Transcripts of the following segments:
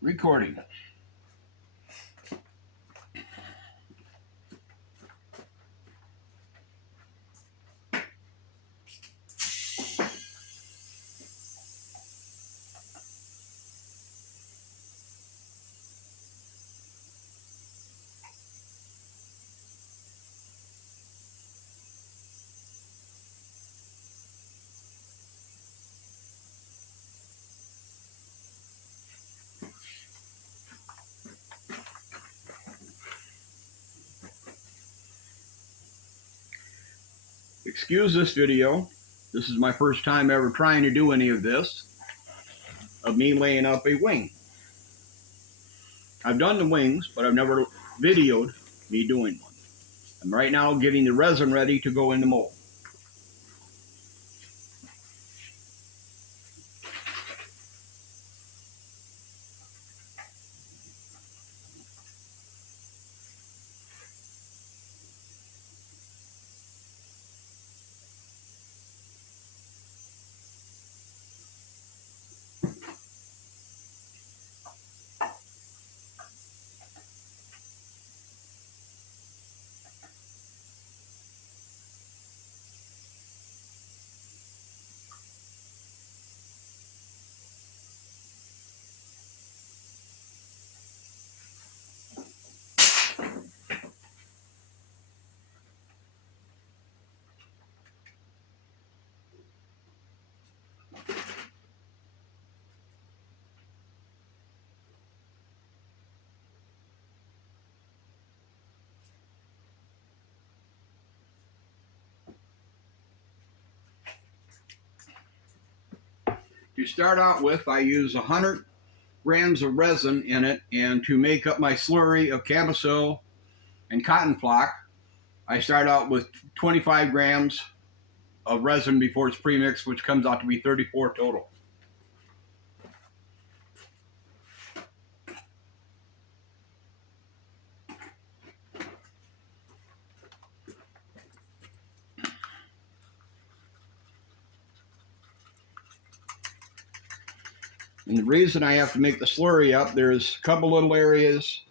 Recording. Excuse this video. This is my first time ever trying to do any of this, of me laying up a wing. I've done the wings, but I've never videoed me doing one. I'm right now getting the resin ready to go in the mold. To start out with, I use 100 grams of resin in it, and to make up my slurry of Cambicil and cotton flock, I start out with 25 grams of resin before it's premixed, which comes out to be 34 total. And the reason I have to make the slurry up, there's a couple little areas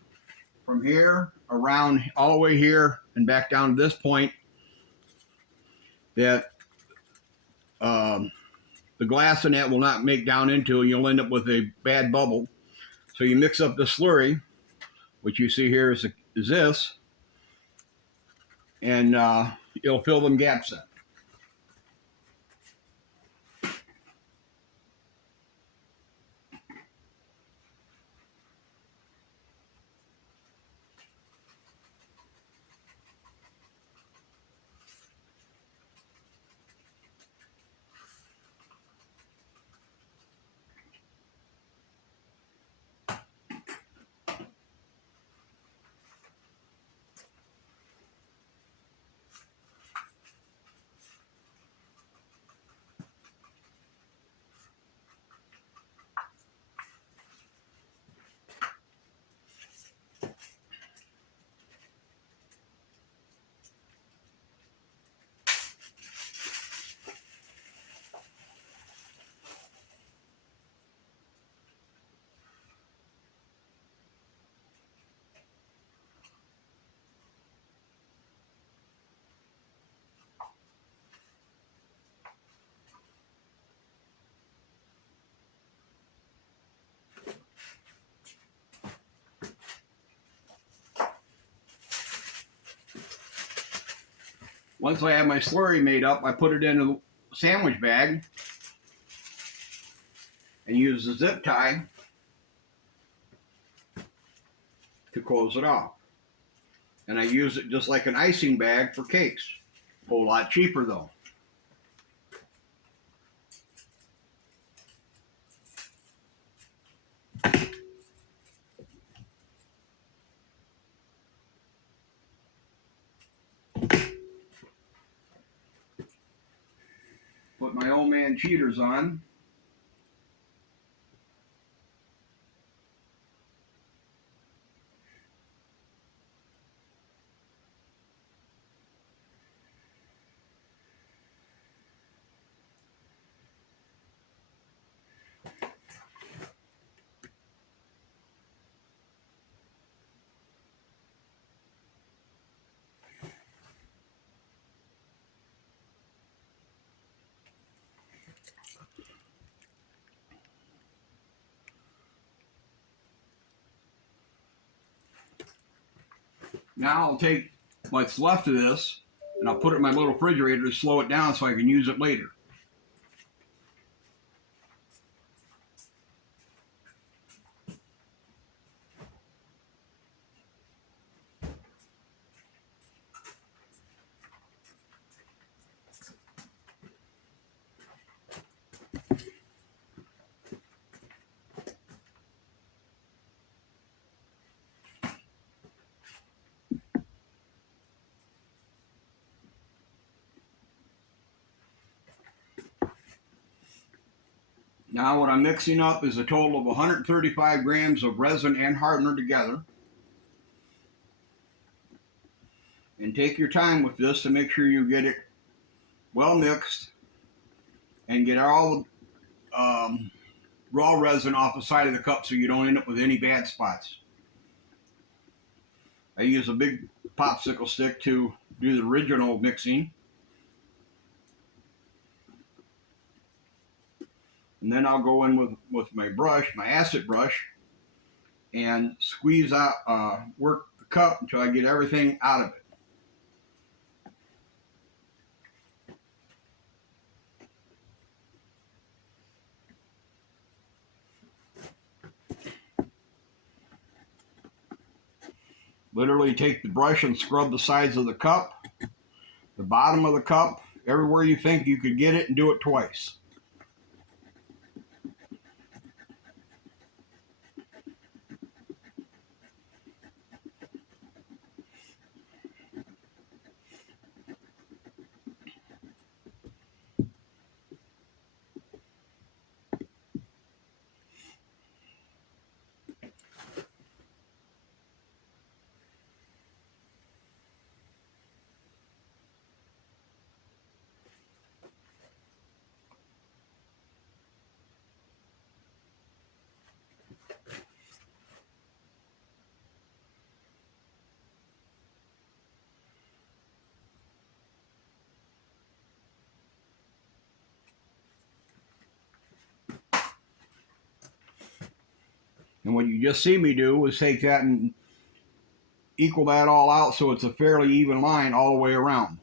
from here around all the way here and back down to this point that the glass in that will not make down into, and you'll end up with a bad bubble. So you mix up the slurry, which you see here is this, and it'll fill them gaps in. Once I have my slurry made up, I put it in a sandwich bag and use the zip tie to close it off. And I use it just like an icing bag for cakes. A whole lot cheaper though. Put my old man cheaters on. Now I'll take what's left of this and I'll put it in my little refrigerator to slow it down so I can use it later. Now what I'm mixing up is a total of 135 grams of resin and hardener together. And take your time with this to make sure you get it well mixed and get all the raw resin off the side of the cup so you don't end up with any bad spots. I use a big popsicle stick to do the original mixing. And then I'll go in with my brush, my acid brush, and squeeze out, work the cup until I get everything out of it. Literally take the brush and scrub the sides of the cup, the bottom of the cup, everywhere you think you could get it, and do it twice. And what you just see me do is take that and equal that all out so it's a fairly even line all the way around.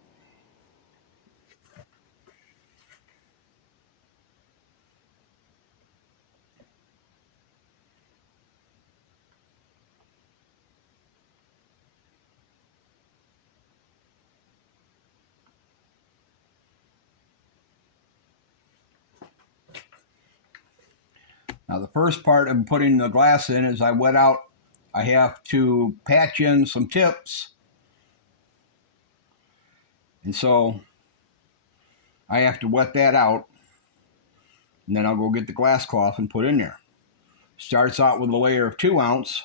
Now the first part of putting the glass in is I wet out, I have to patch in some tips. And so I have to wet that out. And then I'll go get the glass cloth and put in there. Starts out with a layer of 2 ounce,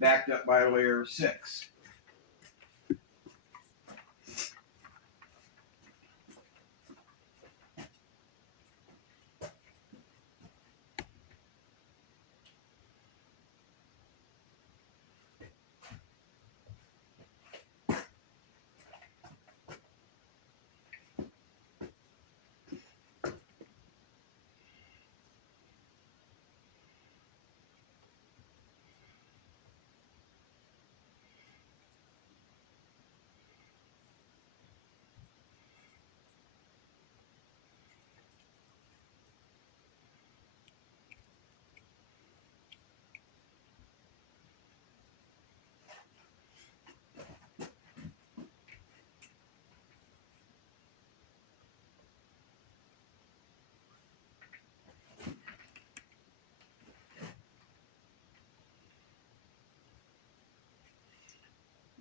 backed up by a layer of 6.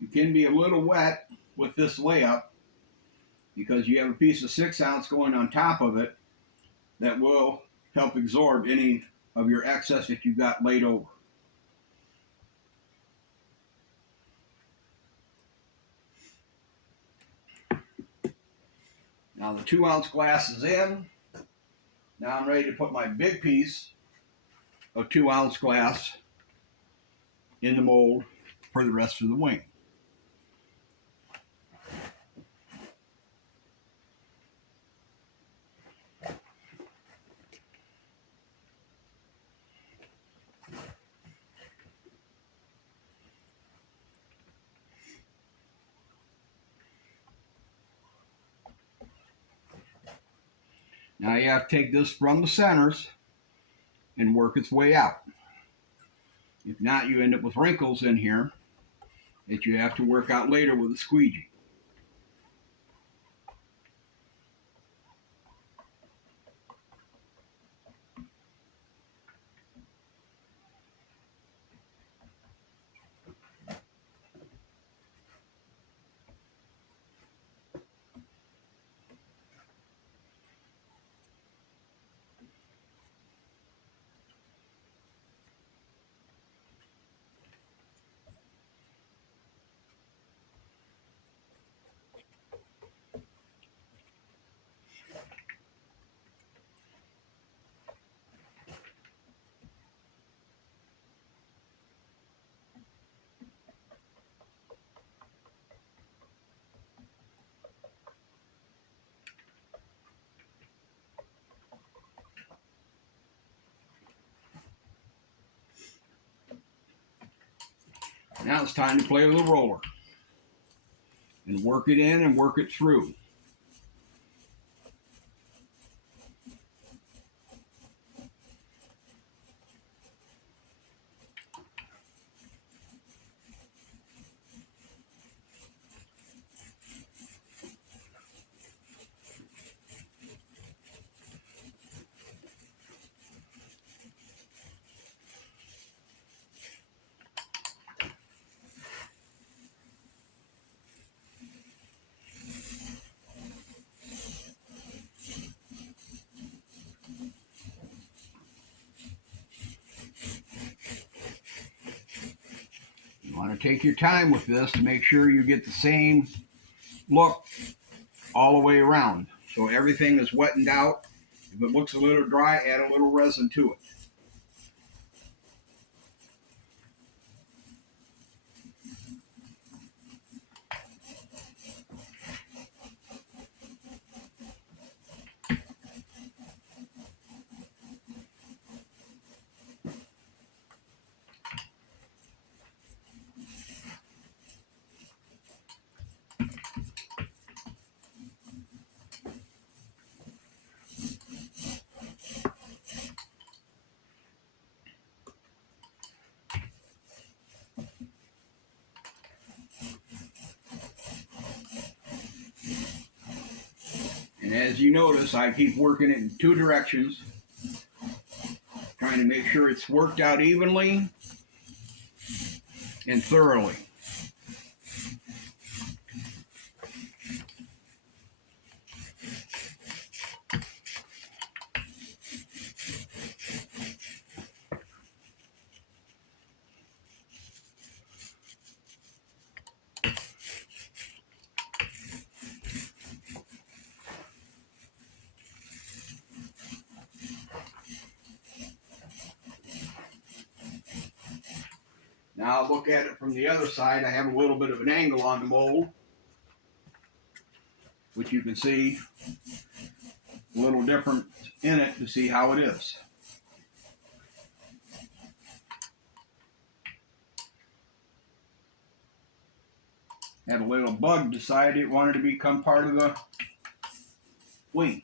You can be a little wet with this layup because you have a piece of 6 ounce going on top of it that will help absorb any of your excess that you've got laid over. Now the 2 ounce glass is in. Now I'm ready to put my big piece of 2 ounce glass in the mold for the rest of the wing. Now you have to take this from the centers and work its way out. If not, you end up with wrinkles in here that you have to work out later with a squeegee. Now it's time to play with the roller and work it in and work it through. You want to take your time with this to make sure you get the same look all the way around. So everything is wetted out. If it looks a little dry, add a little resin to it. And as you notice, I keep working it in two directions, trying to make sure it's worked out evenly and thoroughly. Now I'll look at it from the other side. I have a little bit of an angle on the mold, which you can see a little different in it to see how it is. Had a little bug decide it wanted to become part of the wing.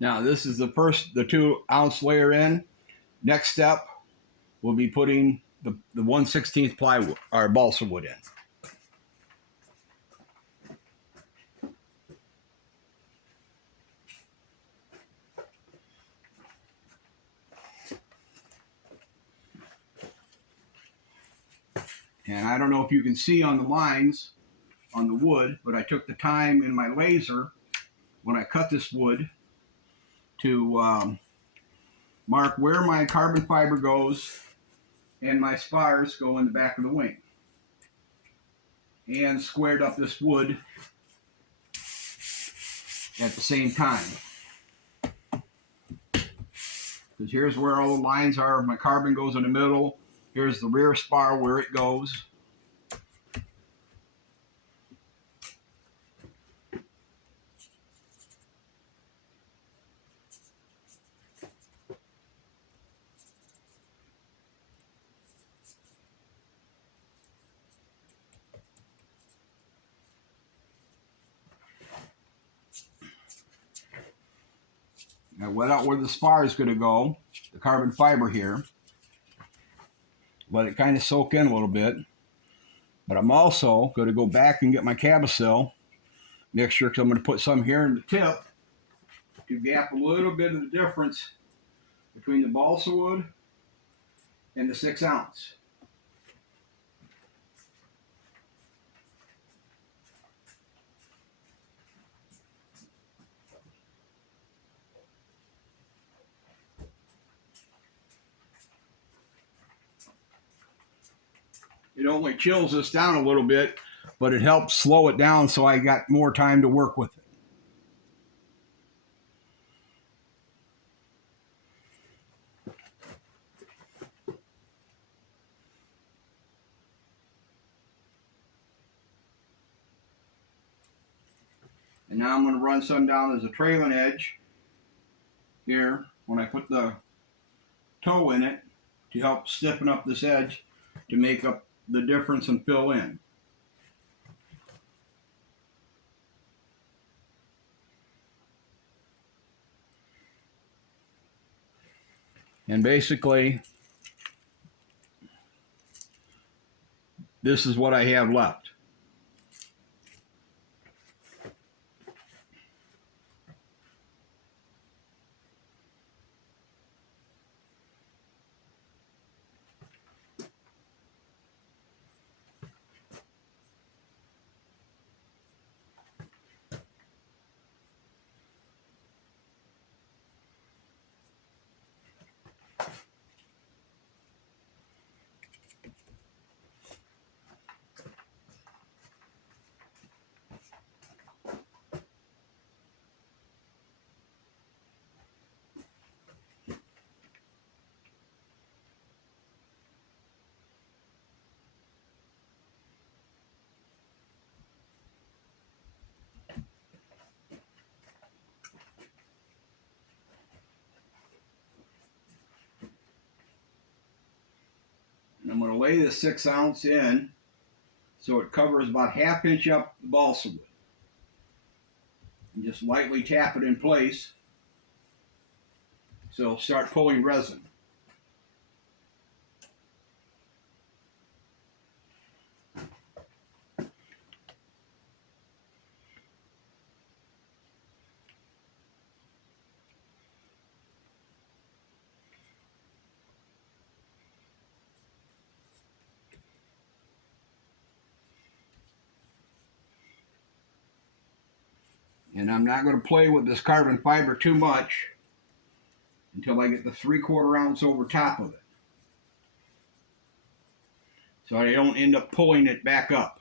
Now this is the 2 ounce layer in. Next step, we'll be putting the 1/16 plywood or balsa wood in. And I don't know if you can see on the lines on the wood, but I took the time in my laser when I cut this wood to mark where my carbon fiber goes and my spars go in the back of the wing. And squared up this wood at the same time. Because here's where all the lines are. My carbon goes in the middle. Here's the rear spar where it goes. I wet out where the spar is going to go, the carbon fiber here. Let it kind of soak in a little bit. But I'm also going to go back and get my Cabosil mixture, because I'm going to put some here in the tip to gap a little bit of the difference between the balsa wood and the 6 ounce. It only chills this down a little bit, but it helps slow it down so I got more time to work with it. And now I'm going to run some down as a trailing edge here when I put the toe in it to help stiffen up this edge to make up the difference and fill in. And basically, this is what I have left. And I'm going to lay the 6 ounce in so it covers about 1/2 inch up the balsa wood. And just lightly tap it in place so it'll start pulling resin. And I'm not going to play with this carbon fiber too much until I get the 3/4 ounce over top of it, so I don't end up pulling it back up.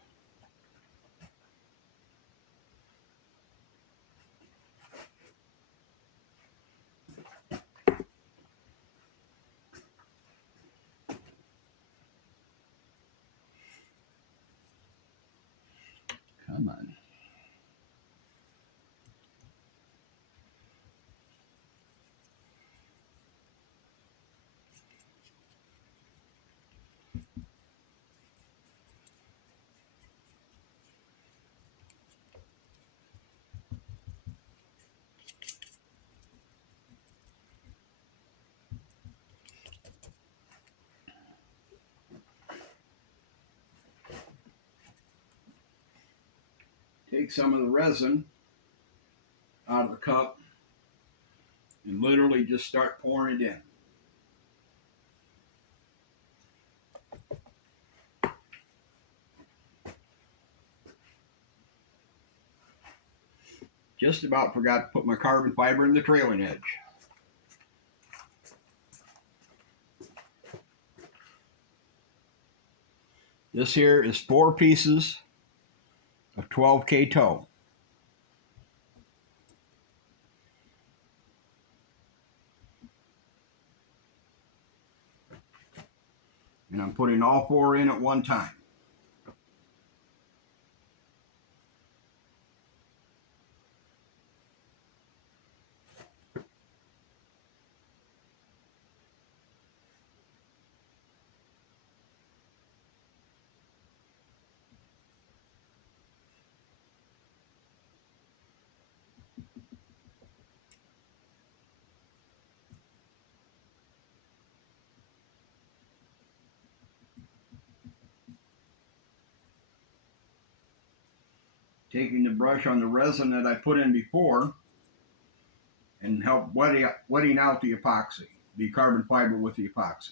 Come on. take some of the resin out of the cup and literally just start pouring it in. Just about forgot to put my carbon fiber in the trailing edge. This here is 4 pieces of 12K tow. And I'm putting all 4 in at one time. Taking the brush on the resin that I put in before and help wetting out the epoxy, the carbon fiber with the epoxy.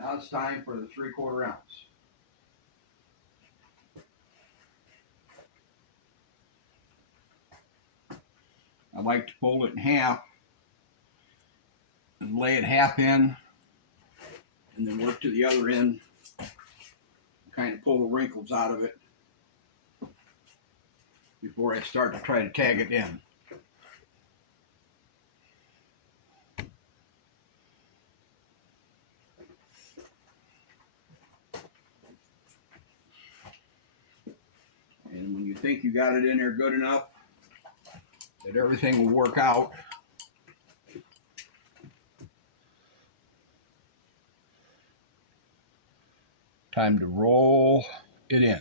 Now it's time for the 3/4 ounce. I like to fold it in half and lay it half in and then work to the other end, kind of pull the wrinkles out of it before I start to try to tag it in. And when you think you got it in there good enough that everything will work out, time to roll it in.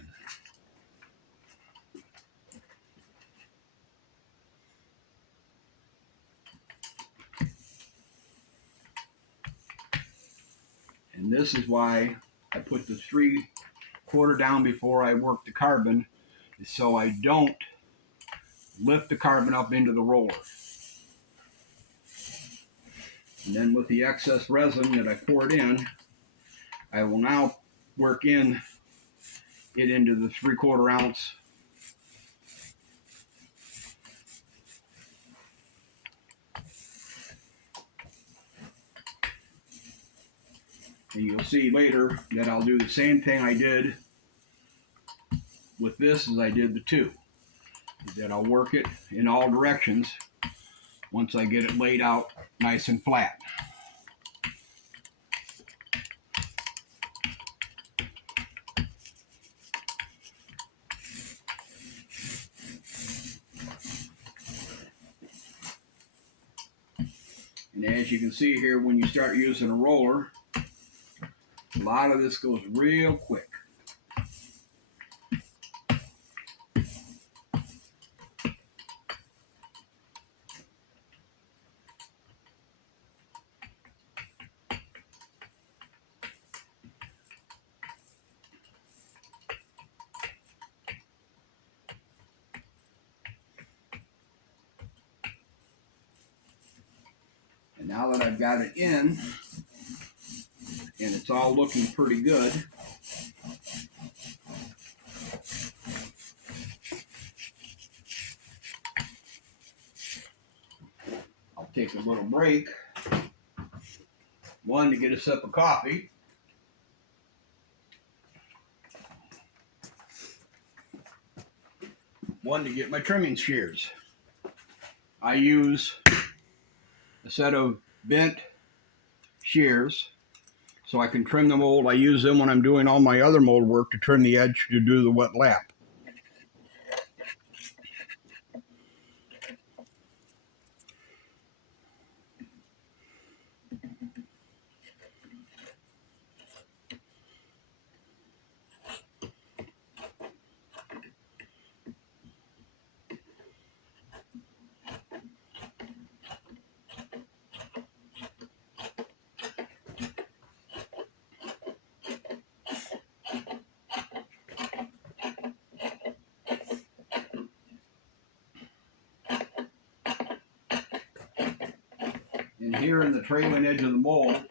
And this is why I put the 3/4 down before I work the carbon, so I don't lift the carbon up into the roller. And then with the excess resin that I poured in, I will now work in it into the 3/4 ounce. And you'll see later that I'll do the same thing I did with this as I did the 2. That I'll work it in all directions once I get it laid out nice and flat. And as you can see here, when you start using a roller, a lot of this goes real quick. Now that I've got it in, and it's all looking pretty good, I'll take a little break. One, to get a sip of coffee. One, to get my trimming shears. I use a set of bent shears so I can trim the mold. I use them when I'm doing all my other mold work to trim the edge to do the wet lap. And here in the trailing edge of the mold,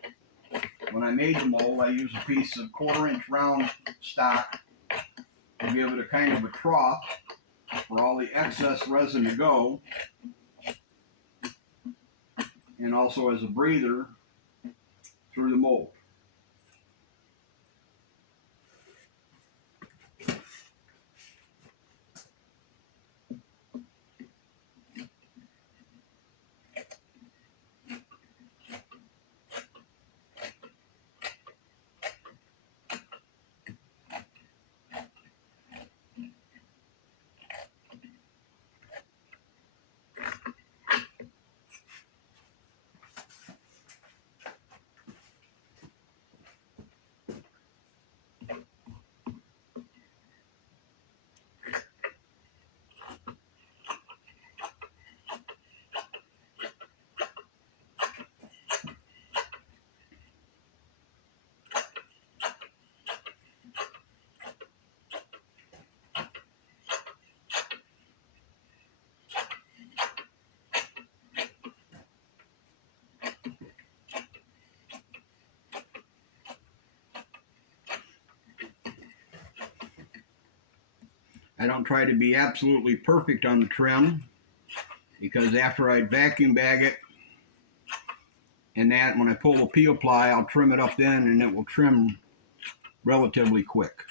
when I made the mold, I used a piece of 1/4-inch round stock to give it a kind of a trough for all the excess resin to go, and also as a breather through the mold. I don't try to be absolutely perfect on the trim, because after I vacuum bag it and that, when I pull the peel ply, I'll trim it up then, and it will trim relatively quick.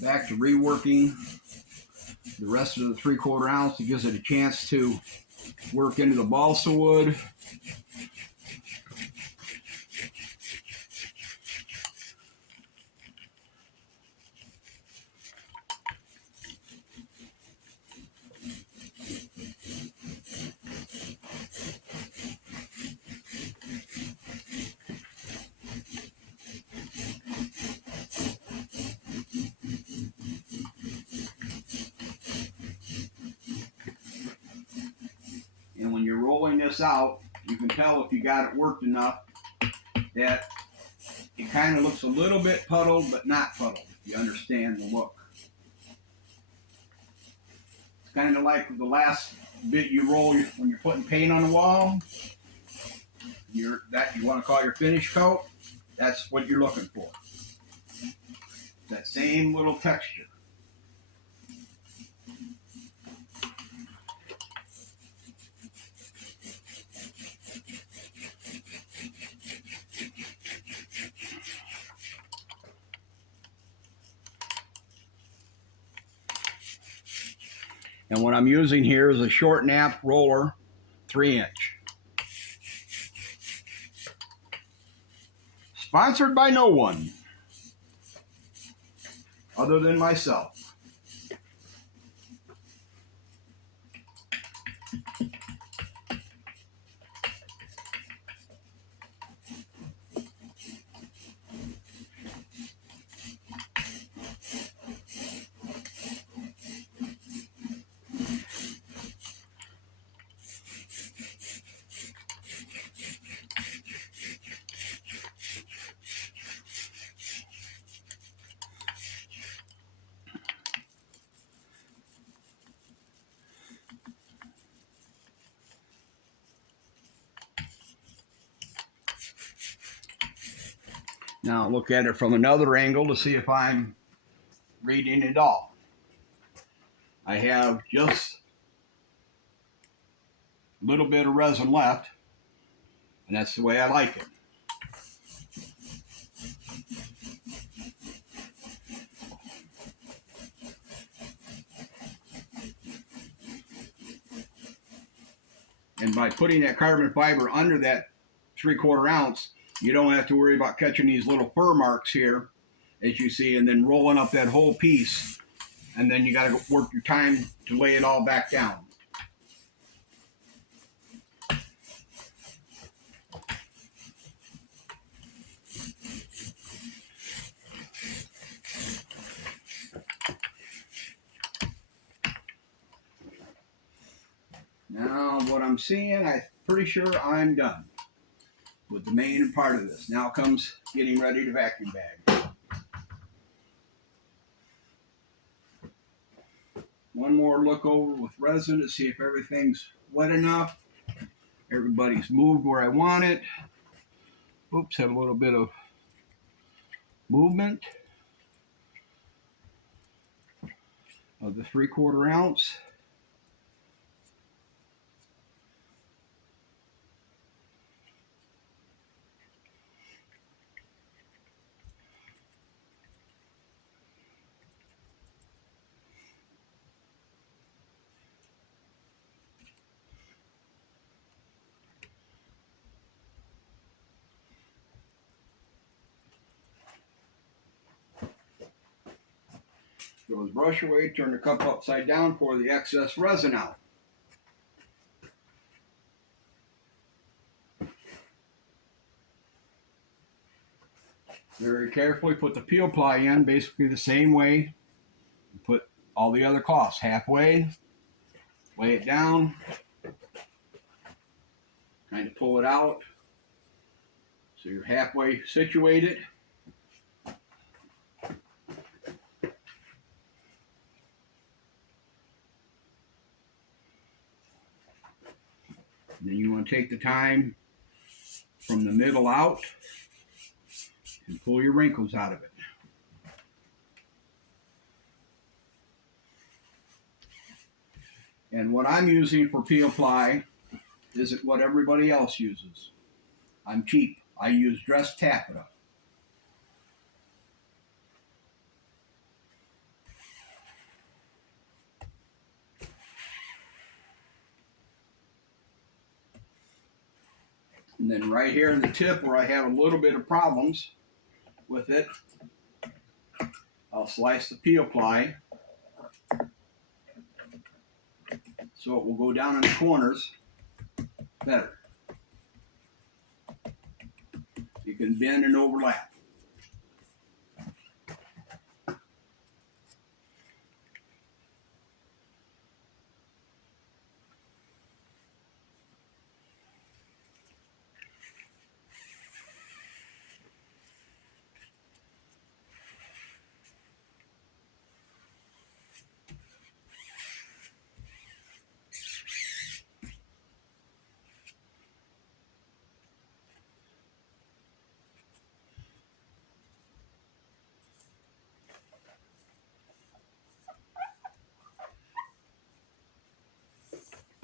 Back to reworking the rest of the 3/4 ounce. It gives it a chance to work into the balsa wood. And when you're rolling this out, you can tell if you got it worked enough that it kind of looks a little bit puddled, but not puddled. You understand the look. It's kind of like the last bit you roll when you're putting paint on the wall. That you want to call your finish coat. That's what you're looking for. That same little texture. And what I'm using here is a short nap roller, 3-inch. Sponsored by no one other than myself. Now look at it from another angle to see if I'm reading it all. I have just a little bit of resin left, and that's the way I like it. And by putting that carbon fiber under that 3/4 ounce, you don't have to worry about catching these little fur marks here, as you see, and then rolling up that whole piece. And then you got to work your time to lay it all back down. Now, what I'm seeing, I'm pretty sure I'm done with the main part of this. Now comes getting ready to vacuum bag. One more look over with resin to see if everything's wet enough. Everybody's moved where I want it. Oops, have a little bit of movement of the 3/4 ounce. Throw the brush away, turn the cup upside down, pour the excess resin out. Very carefully put the peel ply in, basically the same way. Put all the other costs halfway, lay it down, kind of pull it out so you're halfway situated. Then you want to take the time from the middle out and pull your wrinkles out of it. And what I'm using for peel ply isn't what everybody else uses. I'm cheap. I use dressed taffeta. And then right here in the tip where I have a little bit of problems with it, I'll slice the peel ply so it will go down in the corners better. You can bend and overlap.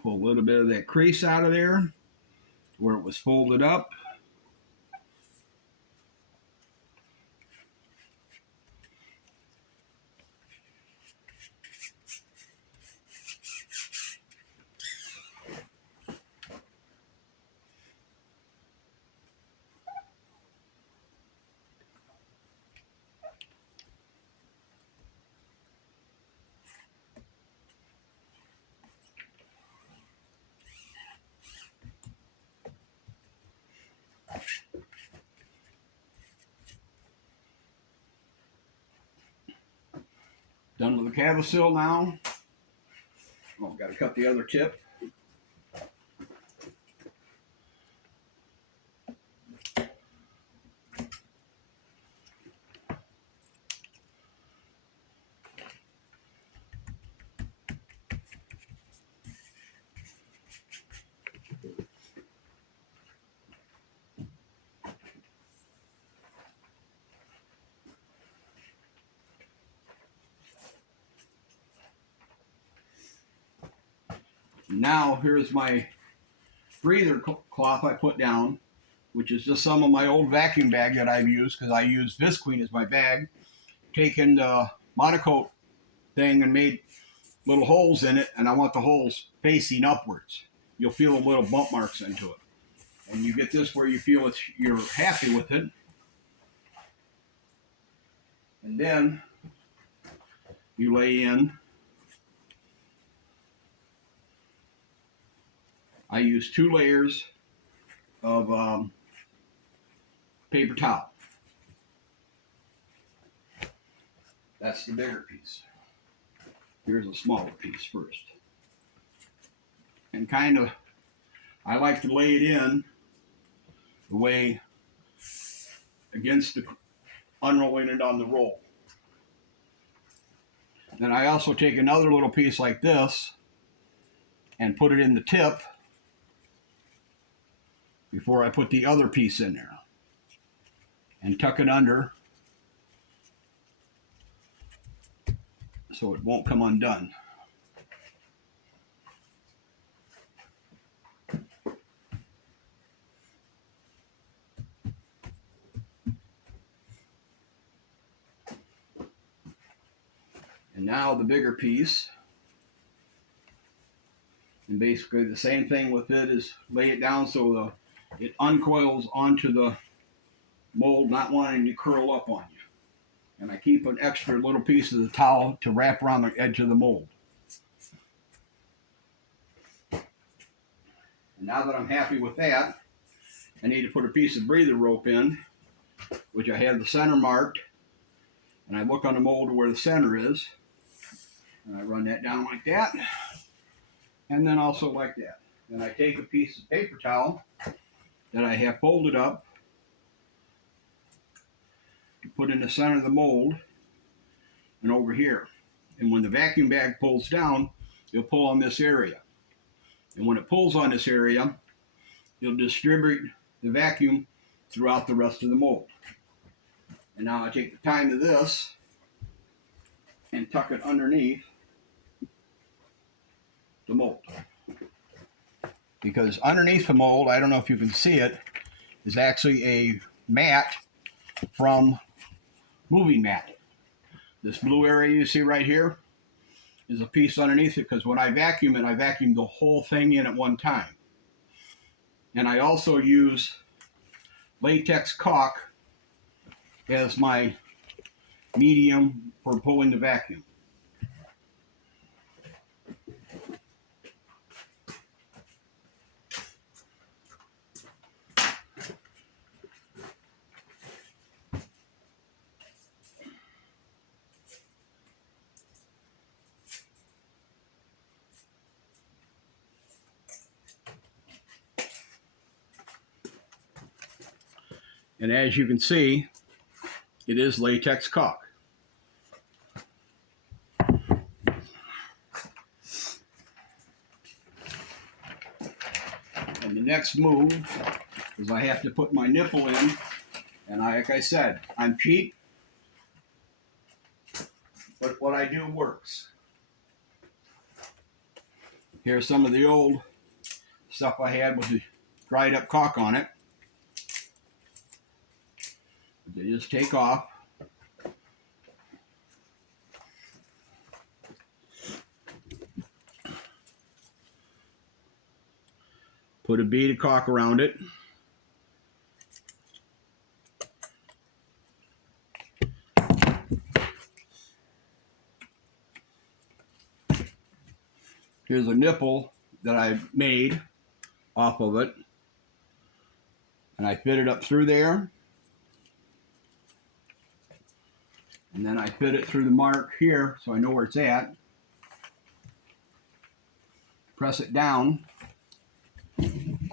Pull a little bit of that crease out of there where it was folded up. Done with the Cavasil now. Oh, got to cut the other tip. Now here's my breather cloth I put down, which is just some of my old vacuum bag that I've used because I use Visqueen as my bag. Taken the Monocoat thing and made little holes in it, and I want the holes facing upwards. You'll feel a little bump marks into it. And you get this where you feel you're happy with it. And then you lay in. I use 2 layers of paper towel. That's the bigger piece. Here's a smaller piece first. And kind of, I like to lay it in the way against the unrolling it on the roll. Then I also take another little piece like this and put it in the tip before I put the other piece in there and tuck it under so it won't come undone. And now the bigger piece, and basically the same thing with it is lay it down so it uncoils onto the mold, not wanting to curl up on you. And I keep an extra little piece of the towel to wrap around the edge of the mold. And now that I'm happy with that, I need to put a piece of breather rope in, which I have the center marked, and I look on the mold where the center is, and I run that down like that, and then also like that. Then I take a piece of paper towel that I have folded up to put in the center of the mold and over here. And when the vacuum bag pulls down, it'll pull on this area. And when it pulls on this area, it'll distribute the vacuum throughout the rest of the mold. And now I take the time of this and tuck it underneath the mold. Because underneath the mold, I don't know if you can see it, is actually a mat from Moving Mat. This blue area you see right here is a piece underneath it, because when I vacuum it, I vacuum the whole thing in at one time. And I also use latex caulk as my medium for pulling the vacuum. And as you can see, it is latex caulk. And the next move is I have to put my nipple in, and like I said, I'm cheap, but what I do works. Here's some of the old stuff I had with the dried up caulk on it. They just take off. Put a bead of caulk around it. Here's a nipple that I made off of it. And I fit it up through there. And then I fit it through the mark here so I know where it's at. Press it down and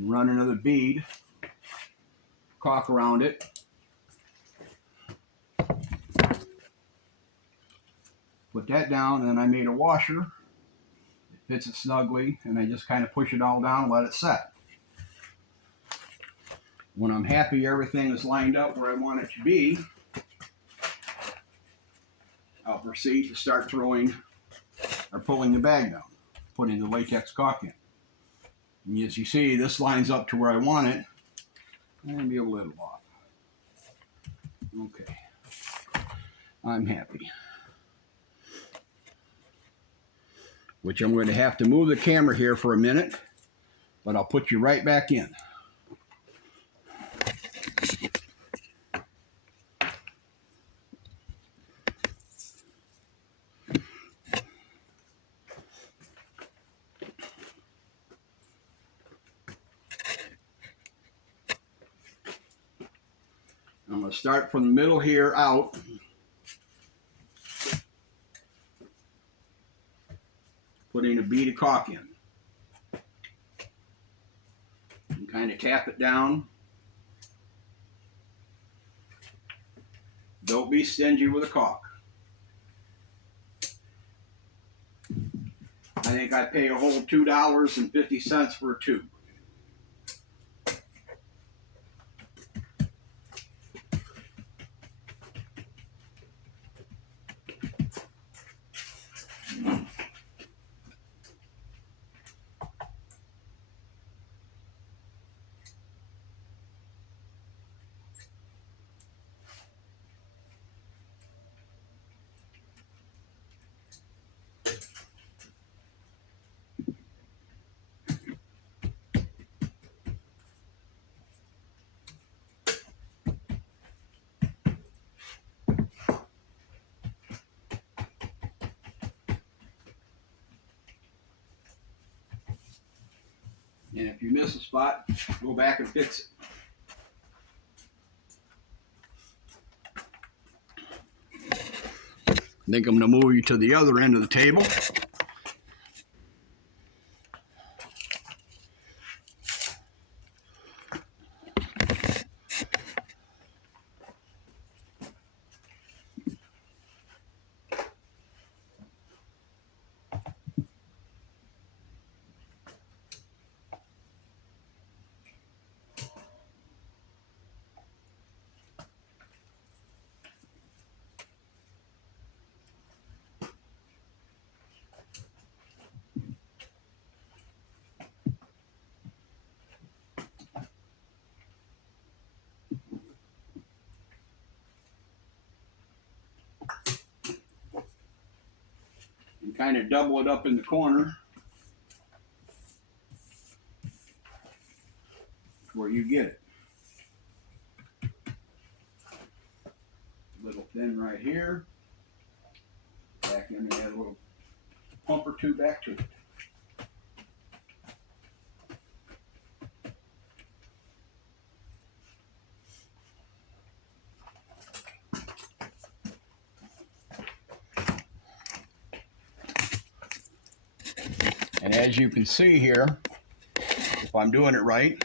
run another bead, caulk around it. Put that down, and then I made a washer. It fits it snugly, and I just kind of push it all down and let it set. When I'm happy everything is lined up where I want it to be, I'll proceed to start throwing or pulling the bag down, putting the latex caulk in. And as you see, this lines up to where I want it. Maybe a little off. Okay. I'm happy. Which I'm going to have to move the camera here for a minute, but I'll put you right back in. I'm going to start from the middle here out. Putting a bead of caulk in. And kind of tap it down. Don't be stingy with the caulk. I think I pay a whole $2.50 for a tube. And if you miss a spot, go back and fix it. I think I'm going to move you to the other end of the table. And kind of double it up in the corner where you get it. A little thin right here. Back in and add a little pump or two back to it. And as you can see here, if I'm doing it right,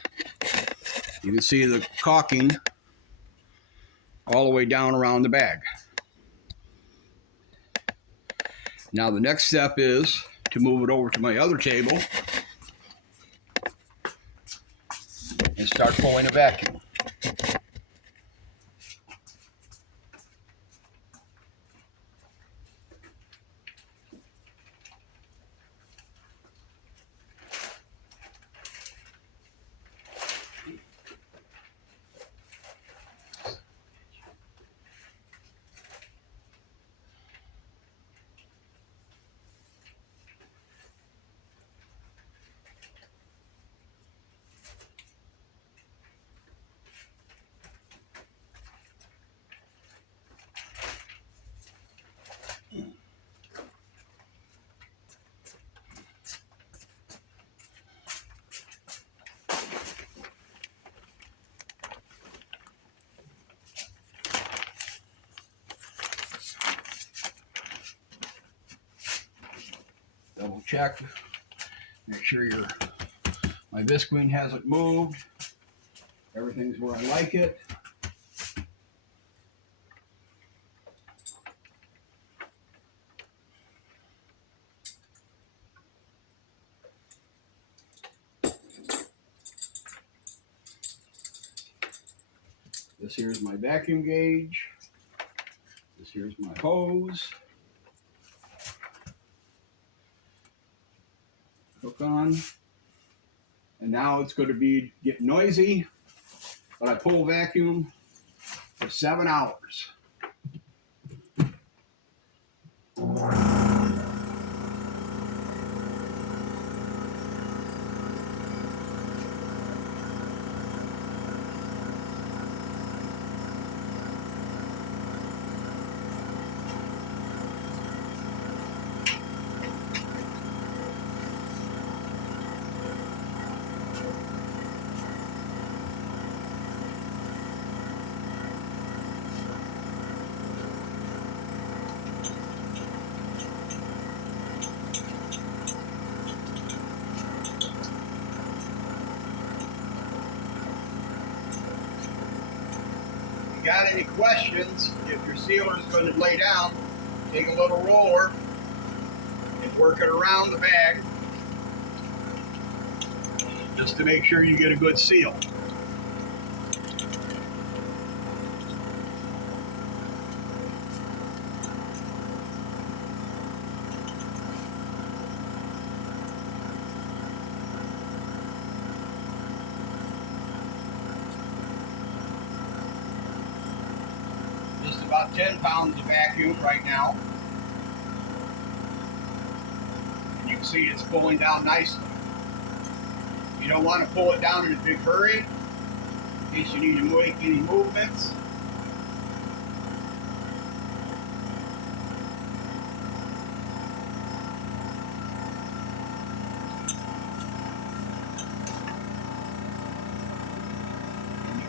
you can see the caulking all the way down around the bag. Now the next step is to move it over to my other table and start pulling a vacuum. check, make sure my visqueen hasn't moved. Everything's where I like it. This here's my vacuum gauge. This here's my hose. Hook on. And now it's going to get noisy, but I pull vacuum for 7 hours. Got any questions, if your sealer is going to lay down, take a little roller and work it around the bag just to make sure you get a good seal. Just about 10 pounds of vacuum right now. And you can see it's pulling down nicely. You don't want to pull it down in a big hurry in case you need to make any movements.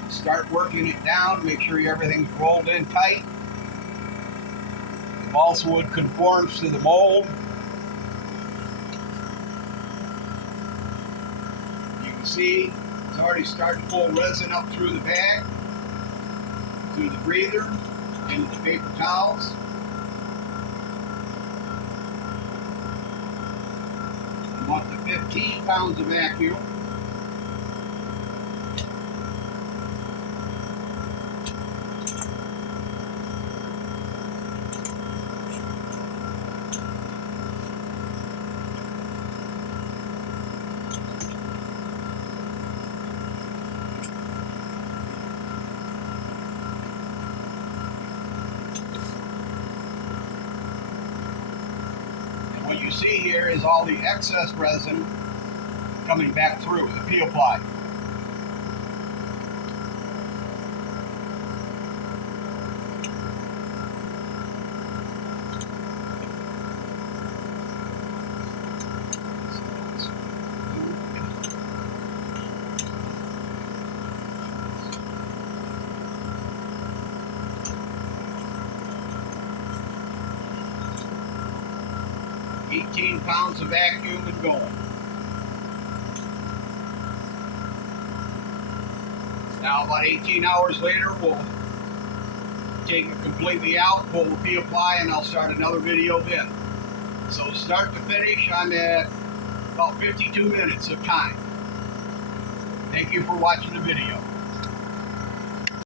Start working it down, make sure everything's rolled in tight. The balsa wood conforms to the mold. You can see it's already starting to pull resin up through the bag, through the breather, into the paper towels. I'm up to 15 pounds of vacuum. What you see here is all the excess resin coming back through the peel ply. $18 pounds of vacuum is going. Now about 18 hours later, we'll take it completely out, pull the peel ply, and I'll start another video then. So start to finish, I'm at about 52 minutes of time. Thank you for watching the video.